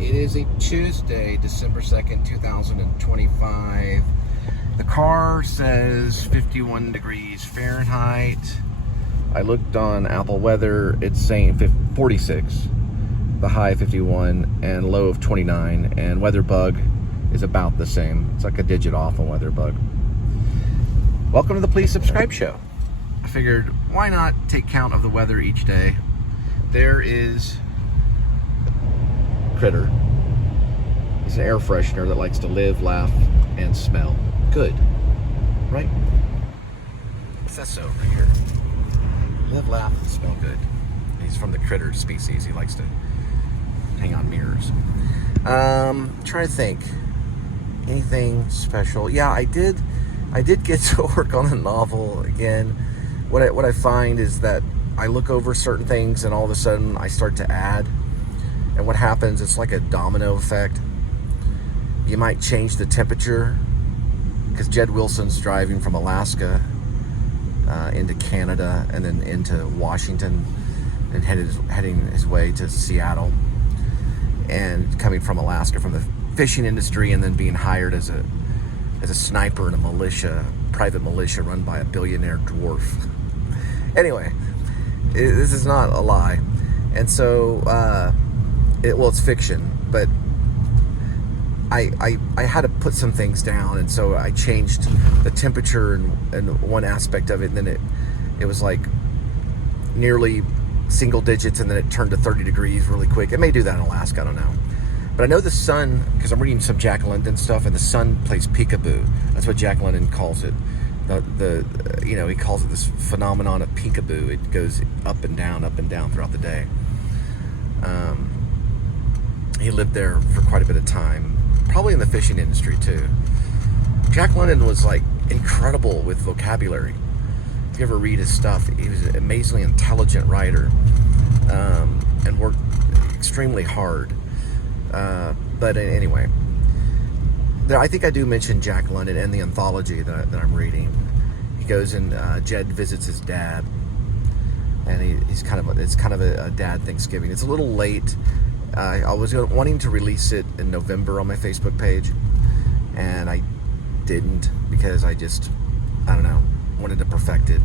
It is a Tuesday, December 2nd, 2025. The car says 51 degrees Fahrenheit. I looked on Apple Weather, it's saying 46. The high 51 and low of 29. And WeatherBug is about the same. It's like a digit off on WeatherBug. Welcome to the Please Subscribe show. I figured, why not take count of the weather each day? There is Critter. He's an air freshener that likes to live, laugh, and smell good. Right? Says so right here. Live, laugh, and smell good. He's from the critter species. He likes to hang on mirrors. Trying to think. Anything special? Yeah, I did get to work on a novel again. What I find is that I look over certain things and all of a sudden I start to add. And what happens, it's like a domino effect. You might change the temperature because Jed Wilson's driving from Alaska into Canada and then into Washington and heading his way to Seattle, and coming from Alaska from the fishing industry and then being hired as a sniper in a private militia run by a billionaire dwarf. Anyway, this is not a lie. And so it's fiction, but I had to put some things down, and so I changed the temperature and one aspect of it, and then it was like nearly single digits, and then it turned to 30 degrees really quick. It may do that in Alaska, I don't know. But I know the sun, because I'm reading some Jack London stuff, and the sun plays peekaboo. That's what Jack London calls it. He calls it this phenomenon of peekaboo. It goes up and down throughout the day. He lived there for quite a bit of time, probably in the fishing industry too. Jack London was like incredible with vocabulary. If you ever read his stuff, he was an amazingly intelligent writer, and worked extremely hard. But anyway, I think I do mention Jack London and the anthology that I'm reading. He goes and Jed visits his dad, and it's kind of a dad Thanksgiving. It's a little late. I was wanting to release it in November on my Facebook page, and I didn't because I don't know, wanted to perfect it.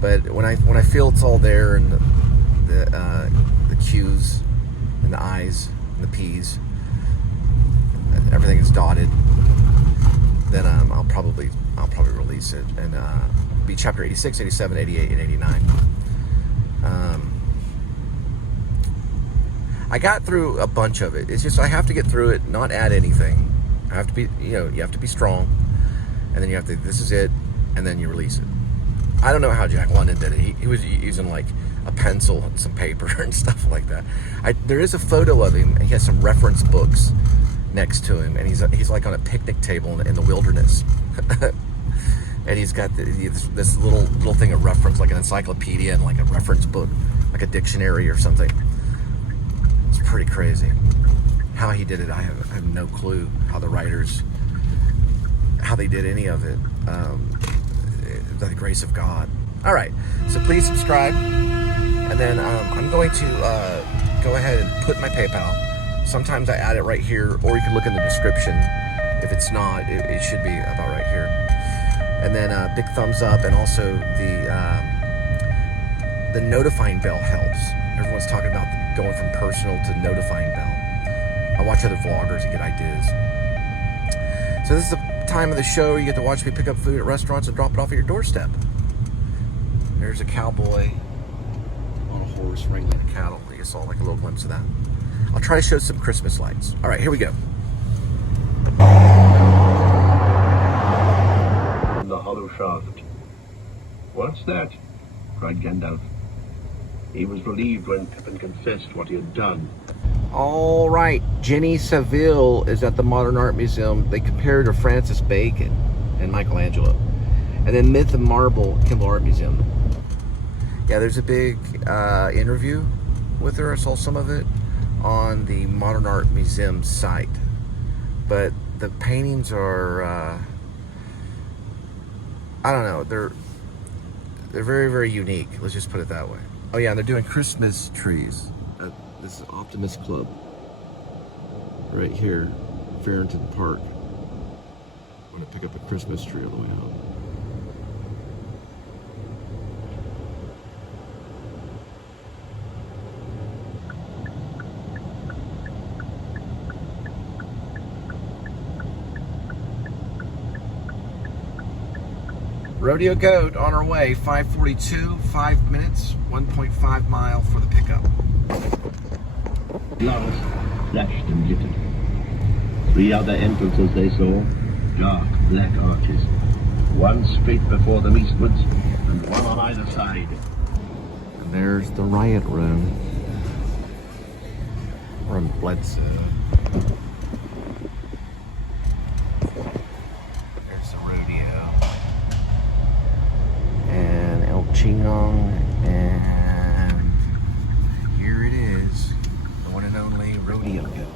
But when I feel it's all there, and the Q's and the I's and the P's, and everything is dotted, then I'll probably release it, and be chapter 86, 87, 88, and 89. I got through a bunch of it. It's just I have to get through it, not add anything. I have to be, you have to be strong, and then you have to. This is it, and then you release it. I don't know how Jack London did it. He was using like a pencil and some paper and stuff like that. There is a photo of him. He has some reference books next to him, and he's like on a picnic table in the wilderness, and he's got this little thing of reference, like an encyclopedia and like a reference book, like a dictionary or something. It's pretty crazy how he did it. I have no clue how the writers, how they did any of it. The grace of God. All right, so please subscribe, and then I'm going to go ahead and put my PayPal. Sometimes I add it right here, or you can look in the description. If it's not, it should be about right here. And then big thumbs up, and also the notifying bell helps. Everyone's talking about going from personal to notifying bell. I watch other vloggers and get ideas. So this is the time of the show you get to watch me pick up food at restaurants and drop it off at your doorstep. There's a cowboy on a horse wrangling a cattle. You saw like a little glimpse of that. I'll try to show some Christmas lights. All right, here we go. The hollow shaft. What's that? Cried Gandalf. He was relieved when Pippin confessed what he had done. All right, Jenny Saville is at the Modern Art Museum. They compared her to Francis Bacon and Michelangelo. And then Myth and Marble, Kimball Art Museum. Yeah, there's a big interview with her. I saw some of it on the Modern Art Museum site. But the paintings are, I don't know, they're very, very unique. Let's just put it that way. Oh yeah, and they're doing Christmas trees at this Optimist Club. right here, Farrington Park. I'm gonna pick up a Christmas tree on the way home. Rodeo Goat on our way, 5:42, 5 minutes, 1.5 mile for the pickup. Flowers flashed and glittered. 3 other entrances they saw, dark black arches. One straight before them eastwards, and one on either side. And there's the riot room. We're in Bledsoe. There's the rodeo. And El Chingong, and here it is, the one and only Rodeo Goat.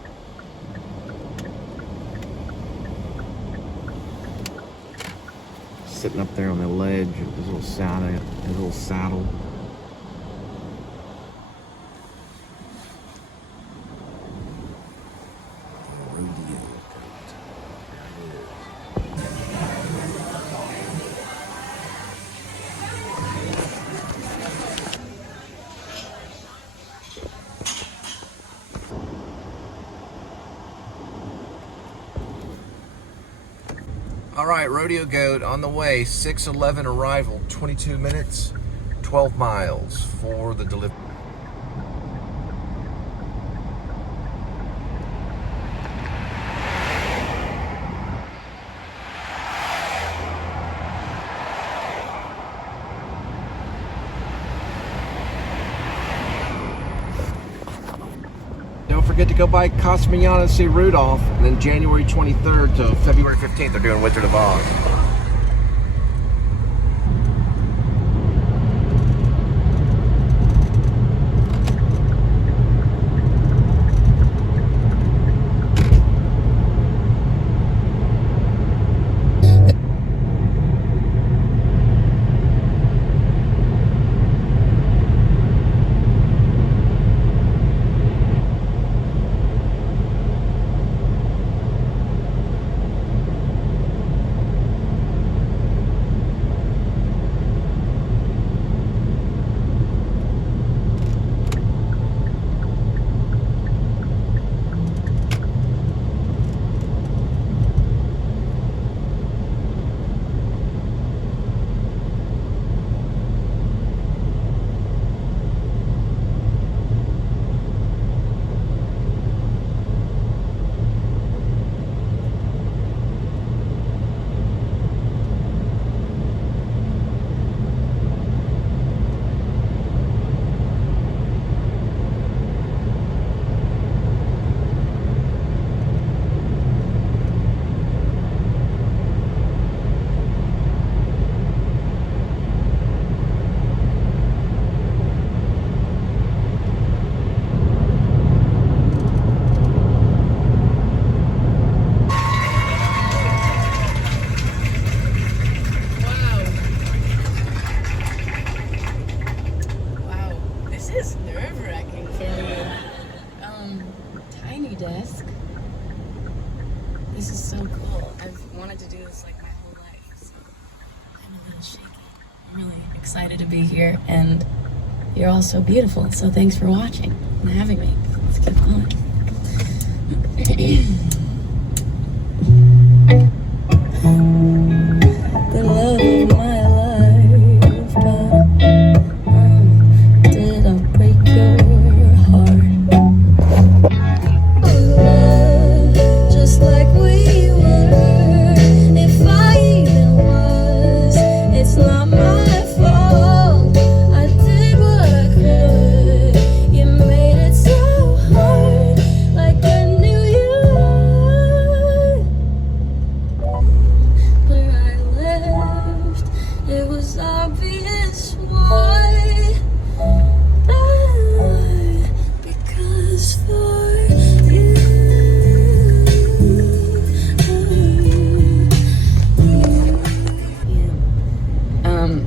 Sitting up there on the ledge of his little saddle. Rodeo Goat. There it is. All right, Rodeo Goat on the way, 6:11 arrival, 22 minutes, 12 miles for the delivery. Don't forget to go by Cosmiana and see Rudolph. And then January 23rd to February 15th, they're doing Wizard of Oz. Desk. This is so cool. I've wanted to do this like my whole life, so I'm a little shaky. I'm really excited to be here, and you're all so beautiful, so thanks for watching and having me. Let's keep going. The love of my life, but did I break your heart? Just like we were, if I even was, it's not my fault. I did what I could. You made it so hard, like I knew you would. Where I left, it was obvious why. Because for you.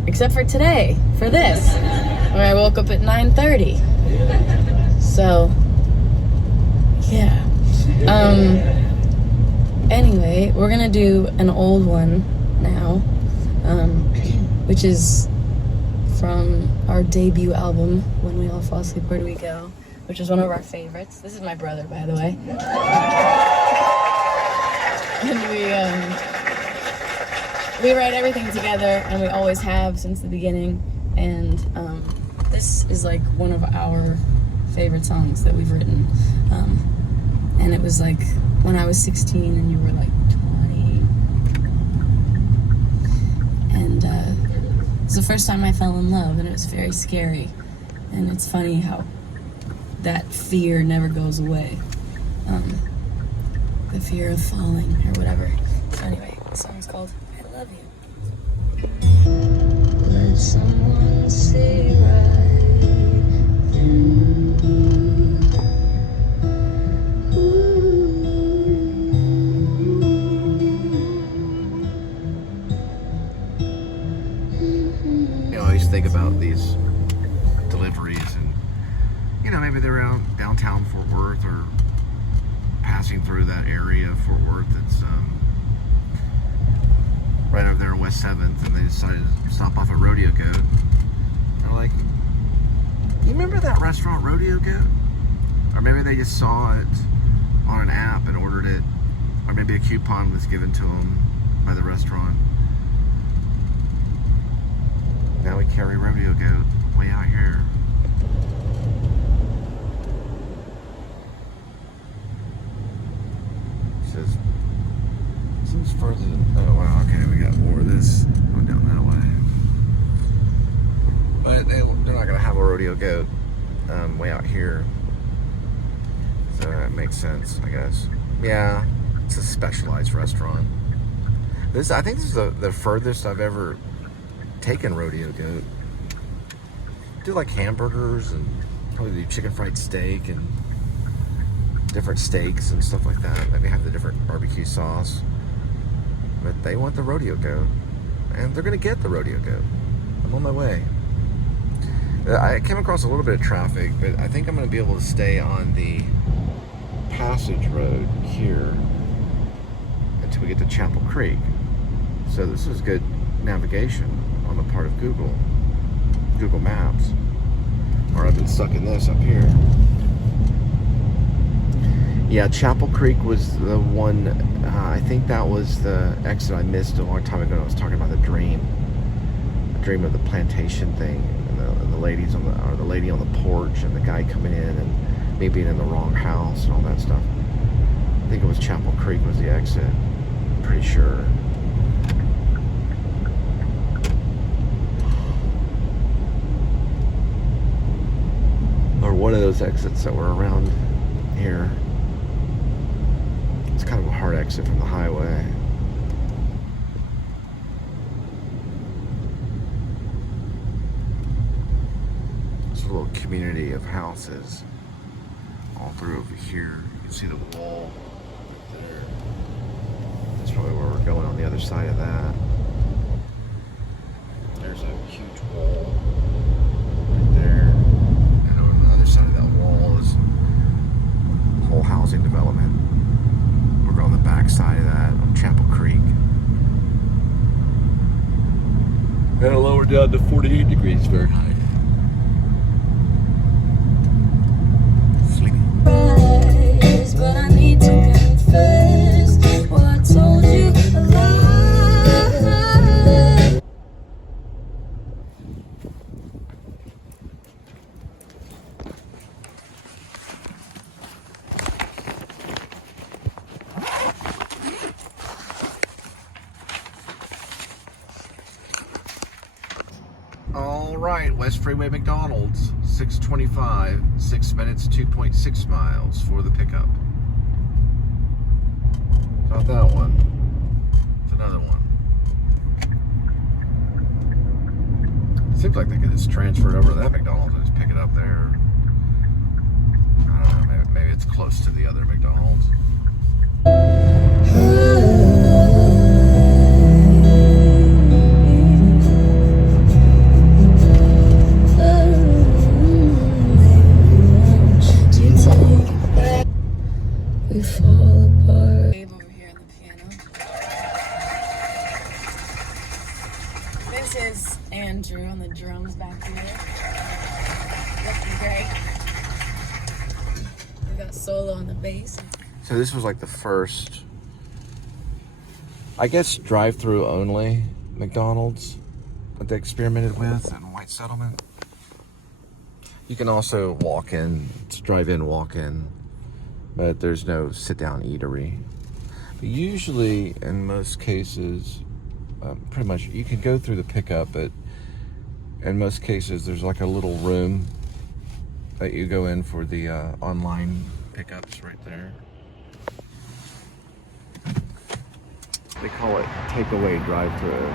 Except for today, for this, where I woke up at 9:30. So, yeah. Anyway, we're gonna do an old one now, which is from our debut album, When We All Fall Asleep, Where Do We Go? Which is one of our favorites. This is my brother, by the way. And we write everything together, and we always have since the beginning. And this is like one of our favorite songs that we've written. And it was like when I was 16 and you were like 20. And it was the first time I fell in love, and it was very scary. And it's funny how that fear never goes away. The fear of falling or whatever. So anyway, the song's called I Love You. Let someone say right through. You know, I always think about these deliveries, and you know, maybe they're out downtown Fort Worth or passing through that area of Fort Worth that's right over there on West 7th, and they decided to stop off at Rodeo Goat. They're like, you remember that restaurant Rodeo Goat? Or maybe they just saw it on an app and ordered it, or maybe a coupon was given to them by the restaurant. Now we carry Rodeo Goat way out here. Says, seems further than, oh wow, okay, we got more of this going down that way. But they're not gonna have a Rodeo Goat way out here. So that makes sense, I guess. Yeah, it's a specialized restaurant. I think this is the furthest I've ever taken Rodeo Goat. Do like hamburgers and probably do chicken fried steak and different steaks and stuff like that. Maybe have the different barbecue sauce. But they want the Rodeo Goat, and they're gonna get the Rodeo Goat. I'm on my way. I came across a little bit of traffic, but I think I'm gonna be able to stay on the passage road here until we get to Chapel Creek. So this is good navigation on the part of Google Maps. Or I've been stuck in this up here. Yeah, Chapel Creek was the one, I think that was the exit I missed a long time ago. I was talking about the dream of the plantation thing, and the ladies the lady on the porch, and the guy coming in, and me being in the wrong house and all that stuff. I think it was Chapel Creek was the exit. I'm pretty sure. Or one of those exits that were around here. It's kind of a hard exit from the highway. It's a little community of houses all through over here. You can see the wall right there. That's probably where we're going on the other side of that. There's a huge wall right there. And on the other side of that wall is a whole housing development. We're on the back side of that on Chapel Creek. And it'll lower down to 48 degrees Fahrenheit. But I need to confess what I told you a lie. All right, West Freeway McDonald's, 6:25, 6 minutes, 2.6 miles for the pickup. Not that one. It's another one. Seems like they could just transfer it over to that McDonald's and just pick it up there. I don't know, maybe it's close to the other McDonald's. Before This is Andrew on the drums back here. Looking great. We got Solo on the bass. So this was like the first, I guess, drive-through only McDonald's that they experimented with in White Settlement. You can also walk in, it's drive-in, walk-in, but there's no sit-down eatery. But usually, in most cases, pretty much, you can go through the pickup, but in most cases, there's like a little room that you go in for the online pickups right there. They call it takeaway drive-through.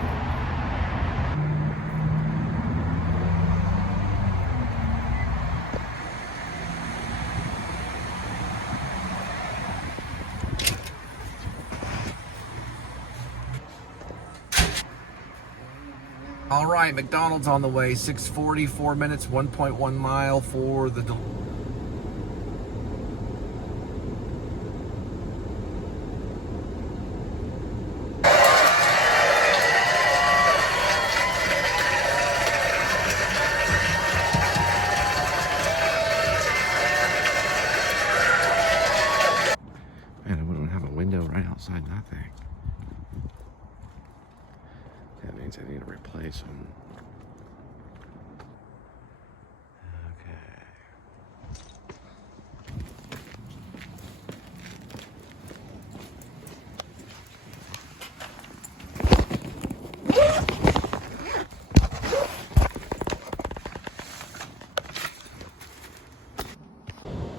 All right, McDonald's on the way. 6:40, 4 minutes, 1.1 mile for the Man, I wouldn't have a window right outside that thing. That means I need to replace them.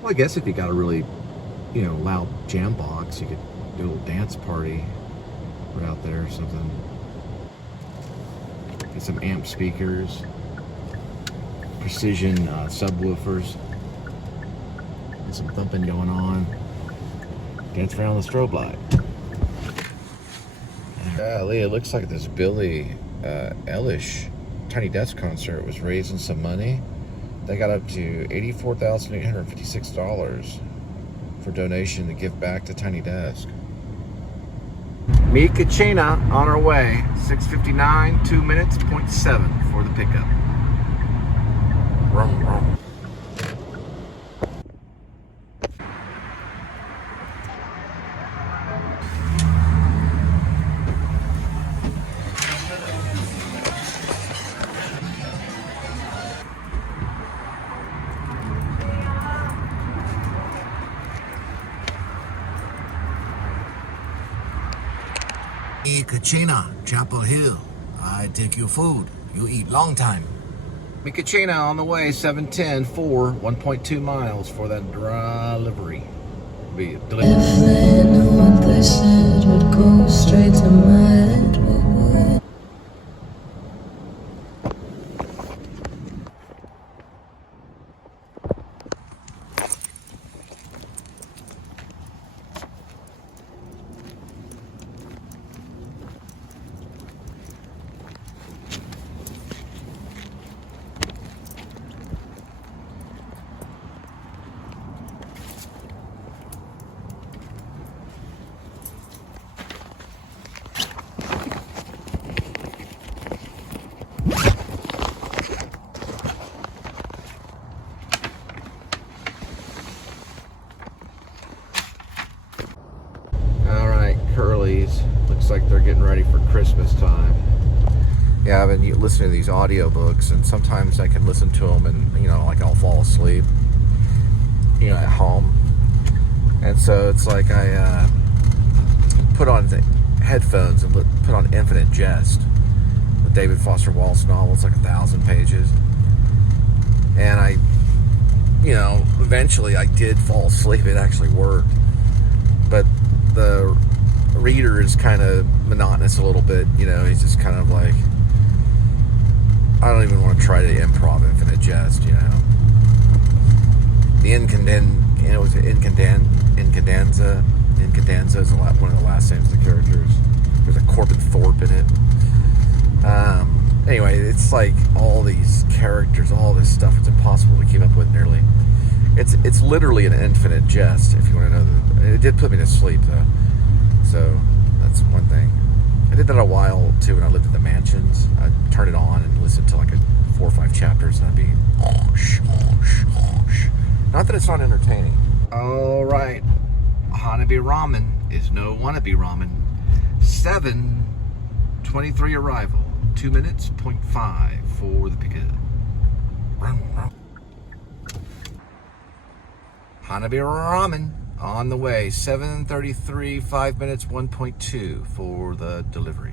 Well, I guess if you got a really, loud jam box, you could do a little dance party right out there or something. Get some amp speakers, precision subwoofers, and some thumping going on. Dance around the strobe light. Golly, it looks like this Billy Eilish Tiny Desk concert was raising some money. They got up to $84,856 for donation to give back to Tiny Desk. Mi Cachina on our way. 6:59, 2 minutes, 0.7 for the pickup. Rum, rum. Kachina, Chapel Hill. I take your food. You eat long time. Mikachina on the way, 7:10, 1.2 miles for that delivery. Be delivered. If they knew what they said would go straight to my head, what would? Looks like they're getting ready for Christmas time. Yeah, I've been listening to these audiobooks, and sometimes I can listen to them and, like I'll fall asleep, at home. And so it's like I put on the headphones and put on Infinite Jest, the David Foster Wallace novel. It's like 1,000 pages. And I, eventually I did fall asleep. It actually worked. But the reader is kind of monotonous a little bit. He's just kind of like, I don't even want to try to improv Infinite Jest. The Incandenza is one of the last names of the characters. There's a Corbin Thorpe in it. Anyway, it's like all these characters, all this stuff. It's impossible to keep up with nearly. It's literally an infinite jest, if you want to know. It did put me to sleep though. So that's one thing. I did that a while too when I lived in the mansions. I'd turn it on and listen to like 4 or 5 chapters, and I'd be, not that it's not entertaining. All right, Hanabi Ramen is no wannabe ramen. 7:23 arrival, 2 minutes, 0.5 for the pickup. Hanabi Ramen on the way, 7:33, 5 minutes, 1.2 for the delivery.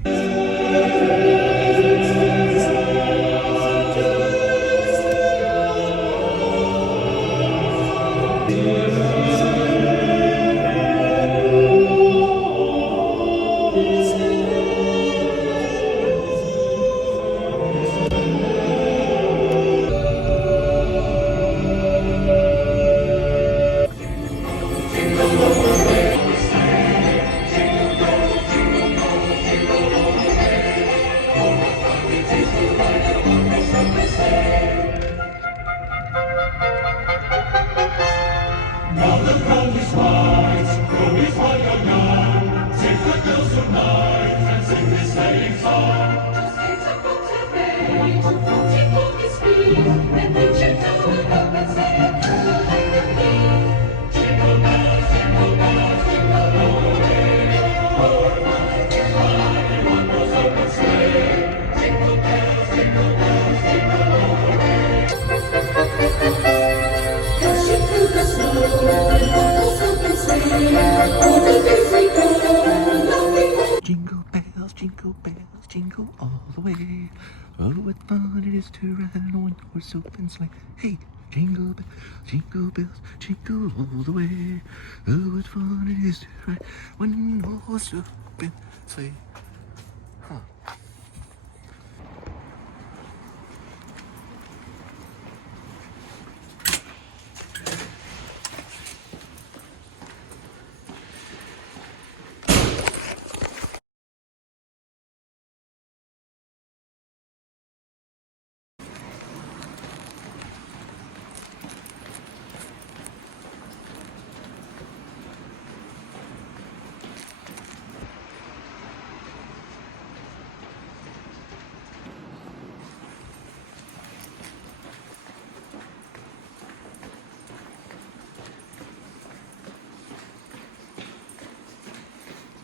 Jingle bells, jingle all the way. Oh, what fun it is to ride on a one-horse open sleigh. Hey, jingle bells, jingle all the way. Oh, what fun it is to ride one-horse open sleigh. Huh.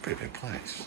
Pretty big place.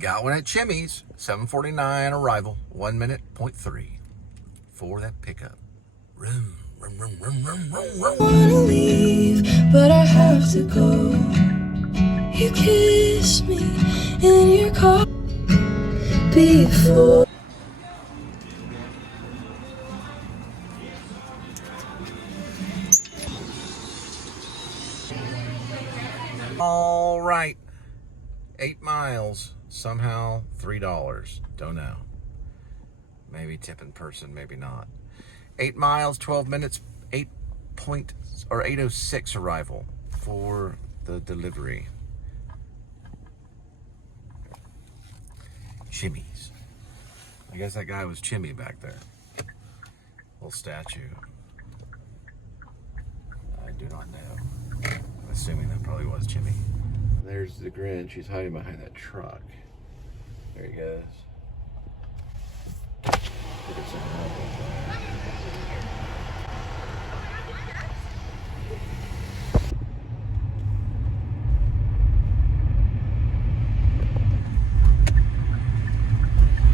Got one at Chimmy's, 7:49 arrival, 1 minute, 0.3 for that pickup. Vroom, vroom, vroom, vroom, vroom, vroom, vroom. Wanna leave, but I have to go. You kiss me in your car before. All right, 8 miles, somehow $3. Don't know. Maybe tip in person, maybe not. 8 miles, 12 minutes, 8:06 arrival for the delivery. Chimmy's. I guess that guy was Chimmy back there. Little statue. I do not know. I'm assuming that probably was Chimmy. There's the Grinch. He's hiding behind that truck. There he goes.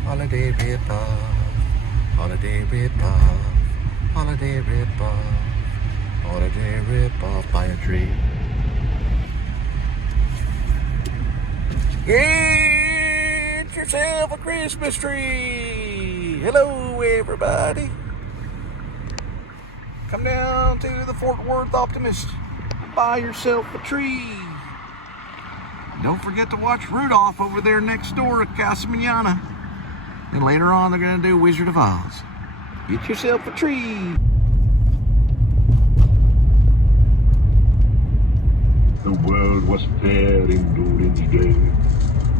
Holiday rip-off, holiday rip-off, holiday rip-off, holiday rip-off by a tree. Get yourself a Christmas tree! Hello, everybody! Come down to the Fort Worth Optimist. Buy yourself a tree. Don't forget to watch Rudolph over there next door at Casa Manana. And later on, they're going to do Wizard of Oz. Get yourself a tree. The world was fair in Durin's day.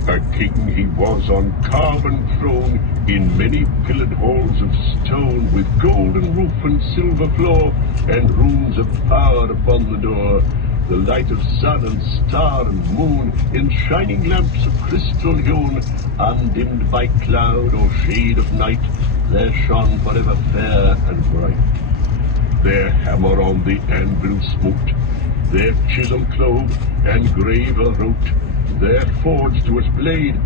A king he was on carven throne, in many pillared halls of stone, with golden roof and silver floor, and runes of power upon the door. The light of sun and star and moon, in shining lamps of crystal hewn, undimmed by cloud or shade of night, there shone forever fair and bright. Their hammer on the anvil smote, their chisel clove and graver wrote, their forged was blade.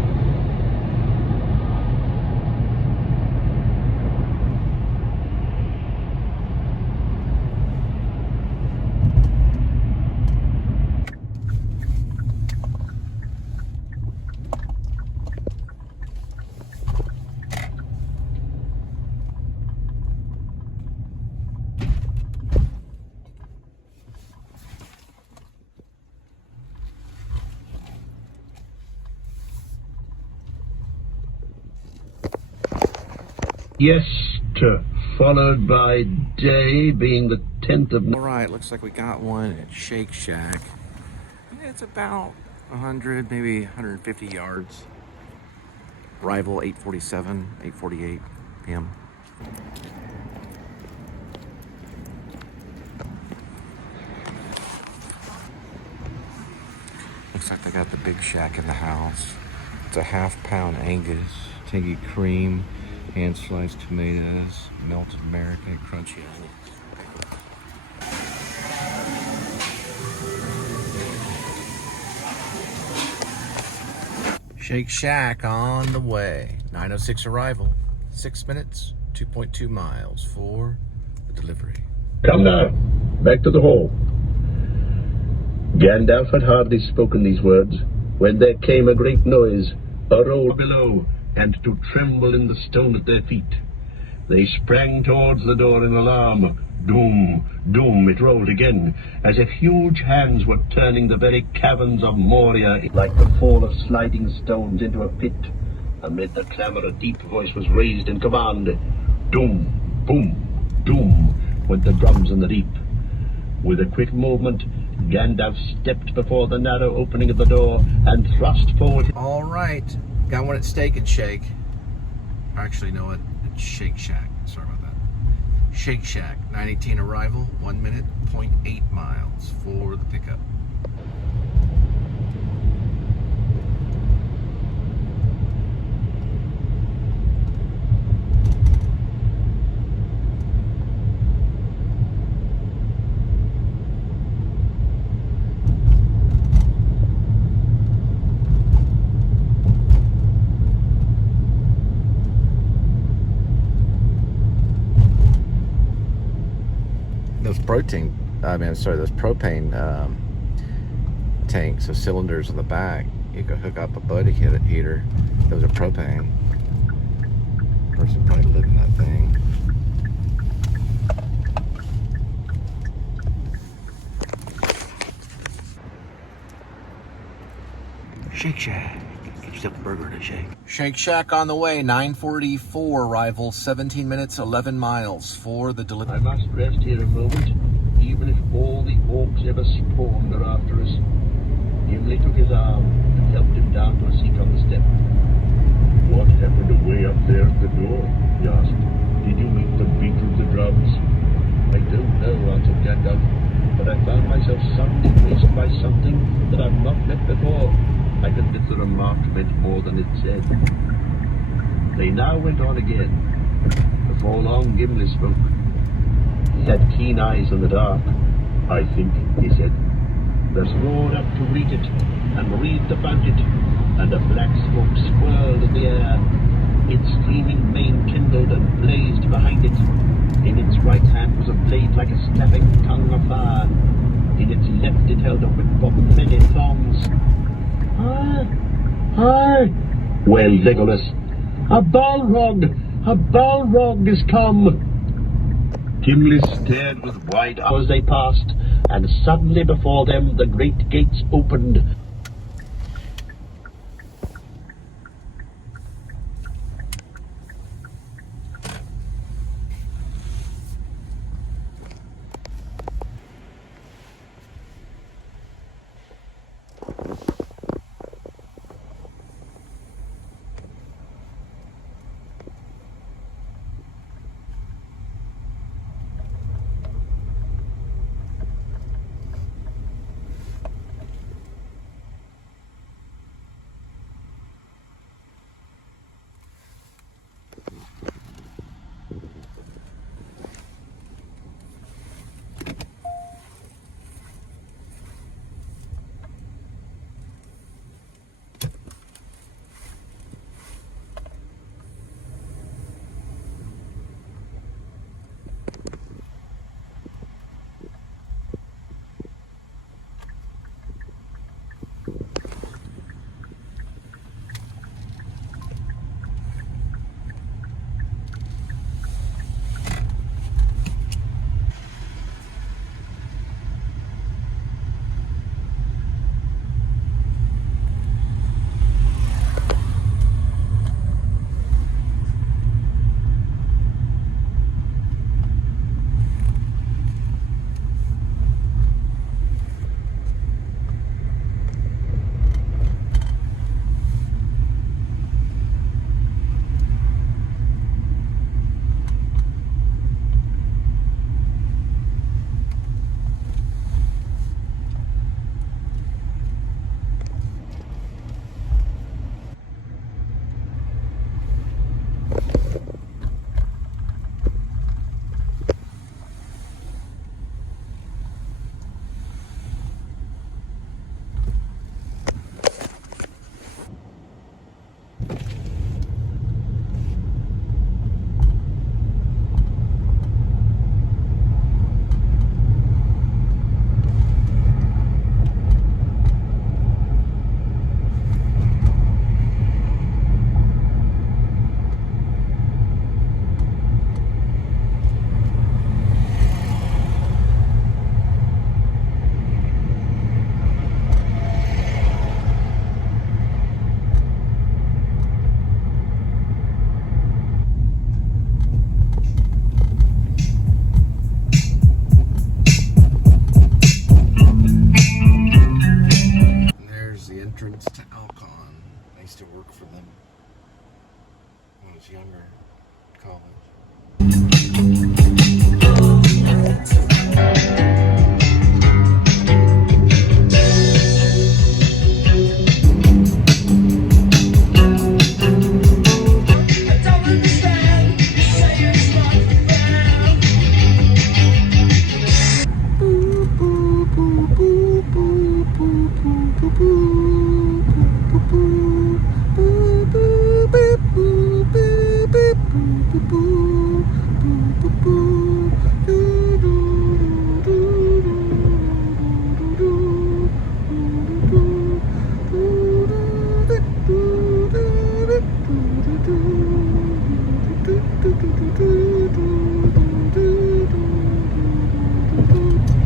Yes, followed by day being the 10th of... All right, looks like we got one at Shake Shack. It's about 100, maybe 150 yards. Arrival 8:47, 8:48 p.m. Looks like they got the big shack in the house. It's a half-pound Angus, tangy cream, hand-sliced tomatoes, melted American, crunchy onions. Shake Shack on the way. 9:06 arrival. 6 minutes, 2.2 miles for the delivery. Come now, back to the hall. Gandalf had hardly spoken these words when there came a great noise, a roll below, and to tremble in the stone at their feet. They sprang towards the door in alarm. Doom, doom, it rolled again, as if huge hands were turning the very caverns of Moria like the fall of sliding stones into a pit. Amid the clamor, a deep voice was raised in command. Doom, boom, doom, went the drums in the deep. With a quick movement, Gandalf stepped before the narrow opening of the door and thrust forward. All right, got one at Steak and Shake. Actually, no, it's Shake Shack. Sorry about that. Shake Shack, 9:18 arrival, 1 minute, 0.8 miles for the pickup. Those propane tanks, those cylinders on the back, you could hook up a buddy heater. Those are propane. Person probably lived in that thing. Shake Shack. Get yourself a burger to shake. Shake Shack on the way, 9:44 arrival, 17 minutes, 11 miles for the delivery. I must rest here a moment, even if all the orcs ever spawned are after us. Gimli took his arm and helped him down to a seat on the step. What happened away up there at the door? He asked. Did you meet the beat of the drums? I don't know, answered Gandalf, but I found myself suddenly faced by something that I've not met before. I could bet the remark meant more than it said. They now went on again. Before long, Gimli spoke. He had keen eyes in the dark. I think, he said. There's roared up to read it, and wreathed about it, and a black smoke swirled in the air. Its streaming mane kindled and blazed behind it. In its right hand was a blade like a snapping tongue of fire. In its left it held a whip of many thongs. Hi, wailed Legolas. A Balrog is come. dimly stared with wide eyes as they passed, and suddenly before them the great gates opened. entrance to Alcon. I used to work for them when I was younger, college.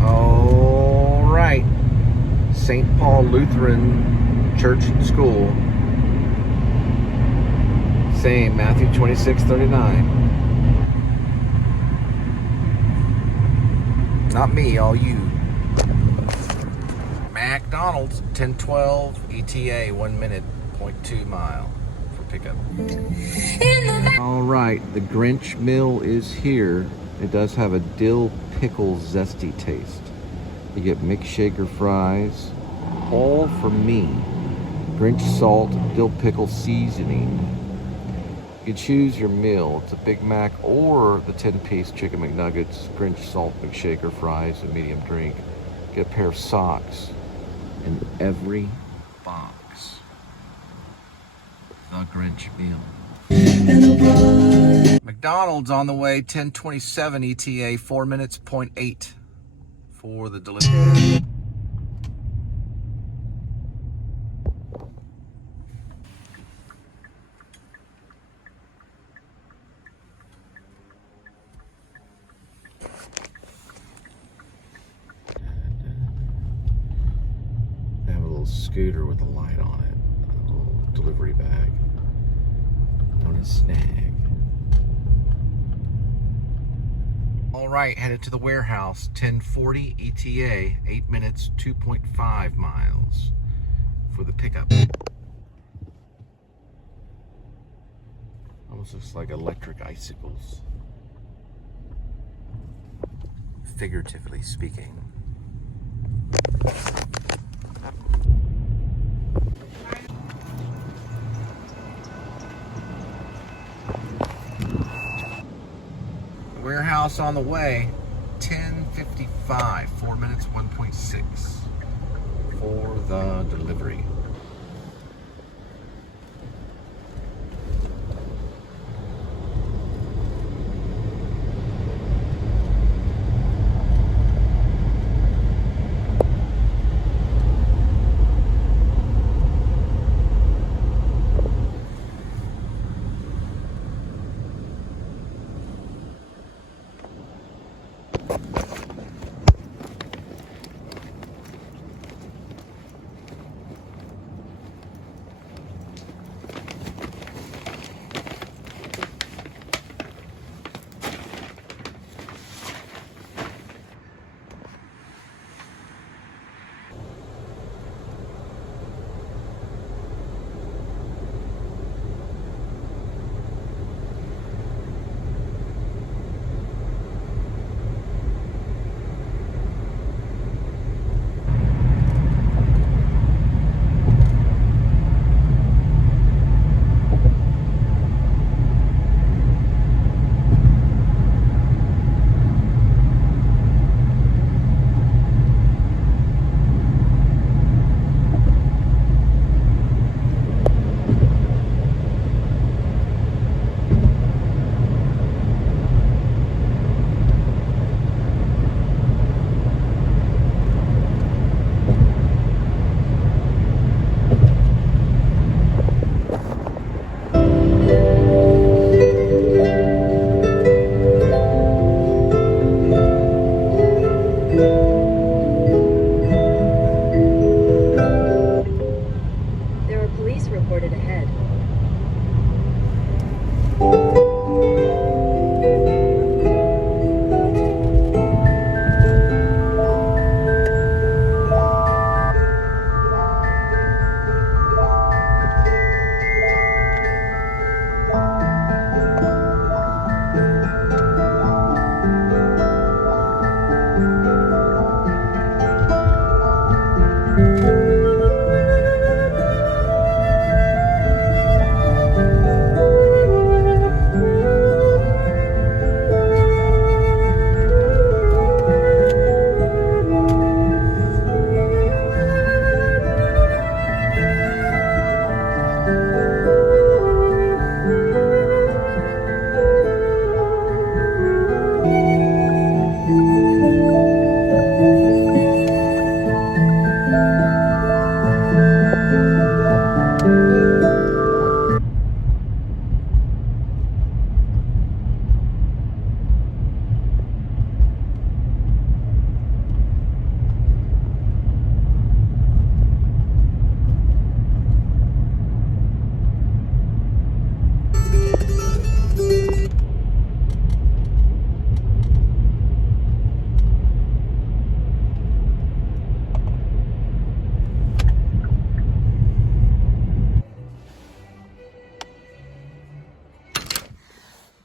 All right, St. Paul Lutheran Church and School. Same, Matthew 26:39. Not me, all you. McDonald's 1012 ETA 1 minute 0.2 mile for pickup. All right, the Grinch meal is here. It does have a dill pickle zesty taste. You get mixed shaker fries, all for me. Grinch salt, dill pickle seasoning. You can choose your meal. It's a Big Mac or the 10-piece chicken McNuggets, Grinch salt, McShaker fries, and medium drink. Get a pair of socks in every box. The Grinch meal. McDonald's on the way, 10:27 ETA, 4 minutes, 0.8 for the delivery. scooter with a light on it. A little delivery bag. On a snag. All right, headed to the warehouse. 10:40 ETA, 8 minutes, 2.5 miles for the pickup. Almost looks like electric icicles. Figuratively speaking. Warehouse on the way. 10:55, 4 minutes, 1.6 for the delivery.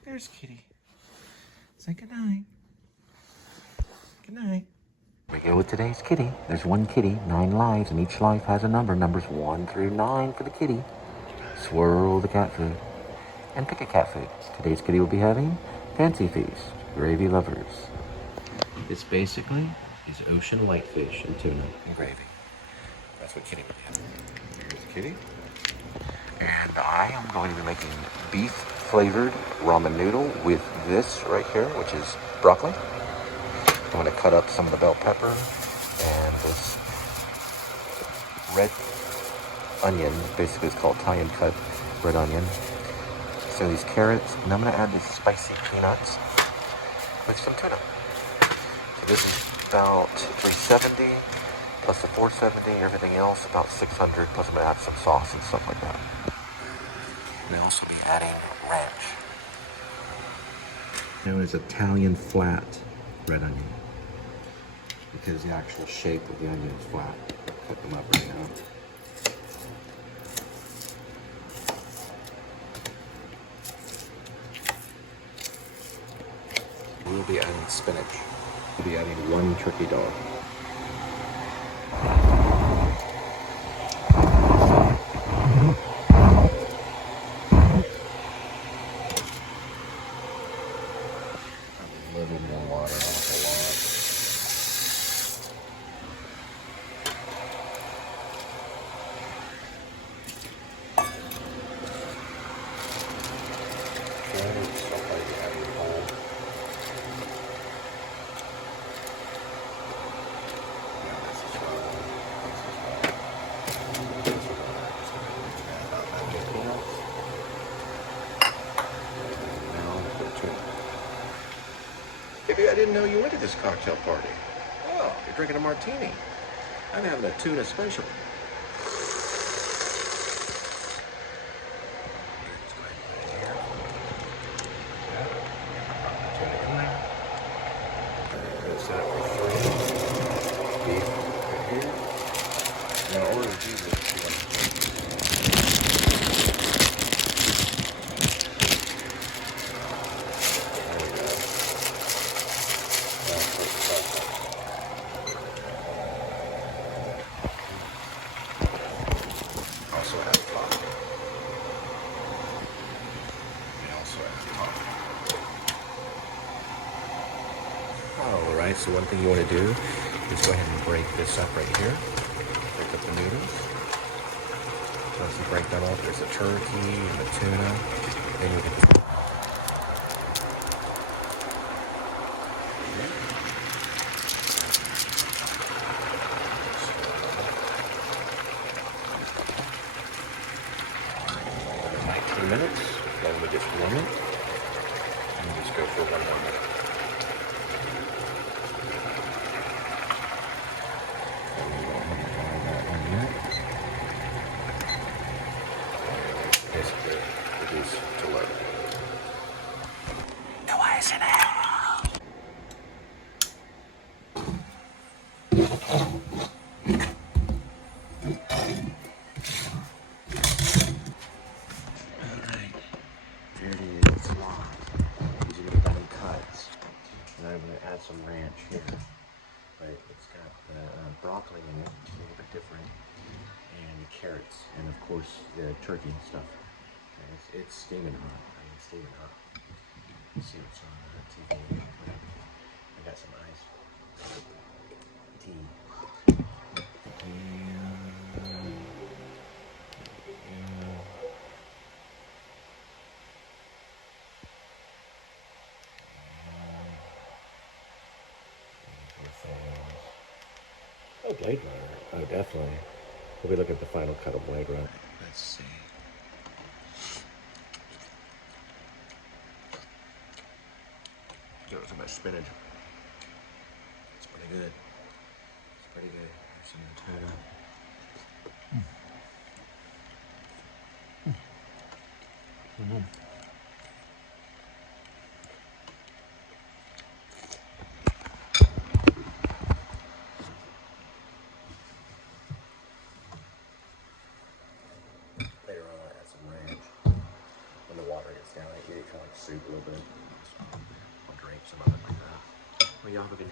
There's Kitty. Say goodnight. Goodnight. We go with today's kitty. There's one kitty, 9 lives, and each life has a number. Numbers 1 through 9 for the kitty. Swirl the cat food. And pick a cat food. Today's kitty will be having Fancy Feast, Gravy Lovers. This basically is ocean whitefish and tuna and gravy. That's what Kitty would have. Here's Kitty. And I am going to be making beef-flavored ramen noodle with this right here, which is broccoli. I'm going to cut up some of the bell pepper and this red onion. Basically, it's called Italian cut red onion. So these carrots, and I'm going to add these spicy peanuts with some tuna. So this is about $3.70, plus the $4.70, everything else about $600, plus I'm gonna add some sauce and stuff like that. We'll also be adding ranch. Known as Italian flat red onion, because the actual shape of the onion is flat. I'll cook them up right now. We'll be adding spinach. We'll be adding 1 turkey dog. A little more water, not a lot. Maybe I didn't know you went to this cocktail party. Oh, you're drinking a martini. I'm having a tuna special. Set up for 3. Beef right here. Now, order Jesus. Also have pop. We also have pop. Alright, so one thing you want to do is go ahead and break this up right here. Break up the noodles. Once you break that up, there's the turkey and the tuna. Then you can minutes, then we just warm it, and just go for 1 more minute. And we go ahead and allow that 1 minute. Basically, reduce to low. No ice in it. Some ranch here, but it's got broccoli in it, it's a little bit different, and the carrots, and of course the turkey and stuff. Okay, it's steaming hot. I mean, steaming hot. Let's see what's on TV. I got some ice. Tea. Oh, Blade Runner. Oh, definitely. We'll be looking at the final cut of Blade Runner. Let's see. Go with my spinach. It's pretty good. It's pretty good. There's some tuna. Later on, I'll add some ranch. When the water gets down, I hear it kind of like soup a little bit. So I'll drink some of it like that. Well, y'all have a good